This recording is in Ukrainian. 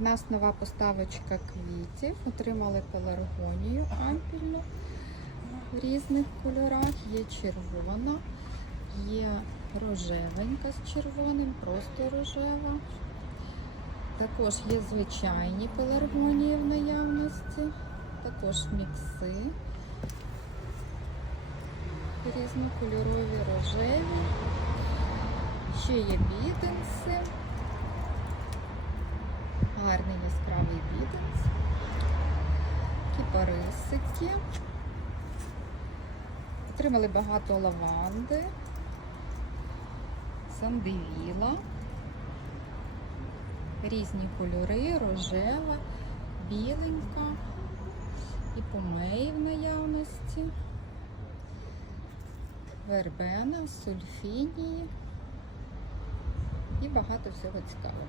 У нас нова поставочка квітів. Отримали пеларгонію ампільну в різних кольорах. Є червона, є рожевенька з червоним, просто рожева. Також є звичайні пеларгонії в наявності, також мікси. Різнокольорові рожеві. Ще є біденси. Гарний яскравий біденс. Кіпарисики. Отримали багато лаванди, сандевіла, різні кольори, рожева, біленька і помеї в наявності, вербена, сульфінії і багато всього цікавого.